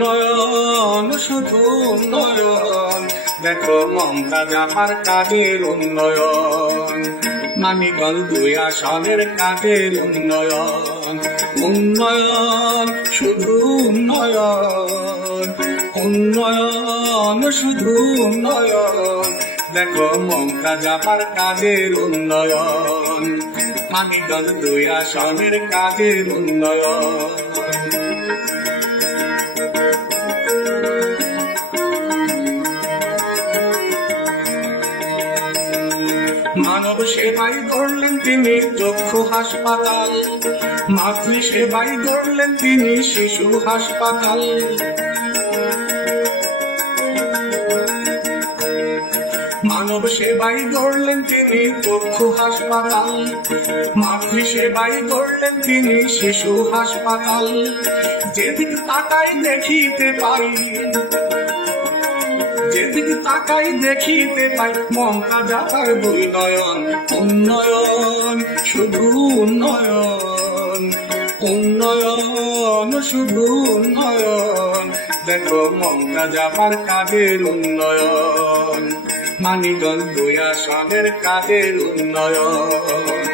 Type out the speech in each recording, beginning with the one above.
উন্নয়ন শুধু উন্নয়ন, দেখো মমতাজ আমার কাজের উন্নয়ন। মানিকগঞ্জ 2 আসনের কাজের উন্নয়ন। উন্নয়ন শুধু উন্নয়ন, উন্নয়ন শুধু উন্নয়ন, দেখো মমতাজ আমার কাজের উন্নয়ন। মানিকগঞ্জ 2 আসনের কাজের উন্নয়ন। মানব সেবায় গড়লেন তিনি চক্ষু হাসপাতাল, মাতৃ সেবায় গড়লেন তিনি শিশু হাসপাতাল। মানব সেবায় গড়লেন তিনি চক্ষু হাসপাতাল, মাতৃ সেবায় গড়লেন তিনি শিশু হাসপাতাল। যেদিক তাকাই দেখিতে পাই, যেদিকে তাকাই দেখিতে পাই মমতাজ আমার 2 নয়ন। উন্নয়ন শুধু উন্নয়ন, উন্নয়ন শুধু উন্নয়ন, দেখো মমতাজ আমার কাজের উন্নয়ন। মানিকগঞ্জ 2 আসনের কাজের উন্নয়ন।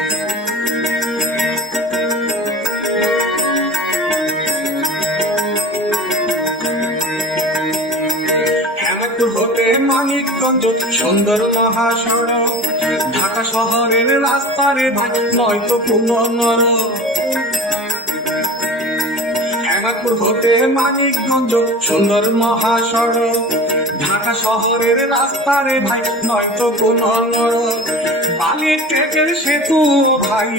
হতে মানিকগঞ্জ সুন্দর মহাসড়ক, ঢাকা শহরের রাস্তারে ভাই নয়তো পুনর্নরক। হেমাদপুর হতে মানিকগঞ্জ সুন্দর মহাসড়ক, ঢাকা শহরের রাস্তারে ভাই নয়তো পুনর্নরক। বালির ট্রেকের সেতু ভাই,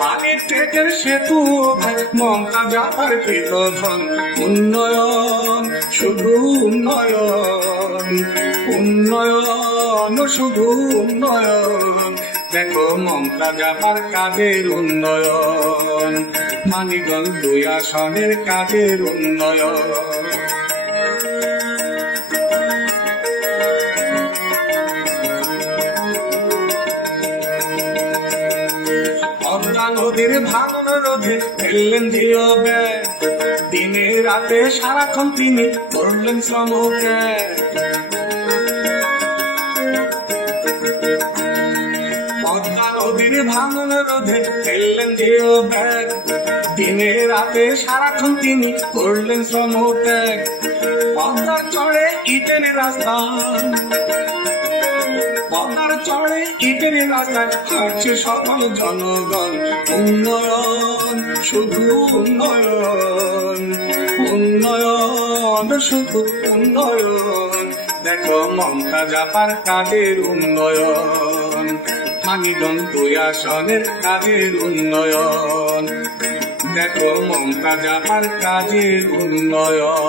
বালির ট্রেকের সেতু ভাই মমতাজ আমার কৃত ধন। উন্নয়ন শুধু উন্নয়ন, উন্নয়ন শুধু উন্নয়ন, দেখো মমতাজ আমার কাজের উন্নয়ন। মানিকগঞ্জ 2 আসনের কাজের উন্নয়ন। পদ্মা নদীর ভাঙন রোধে ফেললেন জিও ব্যাগ, দিনে রাতে সারাক্ষণ তিনি করলেন শ্রমত্যাগ। পদ্মা নদীর ভাঙন রোধে ফেললেন জিও ব্যাগ, দিনে রাতে সারাক্ষণ তিনি করলেন শ্রমত্যাগ। পদ্মার চড়ে ইটের রাস্তা, পদ্মার চড়ে ইটের রাস্তায় হাঁটছে সকল জনগণ। উন্নয়ন শুধু উন্নয়ন, উন্নয়ন শুধু উন্নয়ন, দেখো মমতাজ আমার কাজের উন্নয়ন। মানিকগঞ্জ 2 আসনের কাজের উন্নয়ন, দেখো মমতাজ আমার কাজের উন্নয়ন।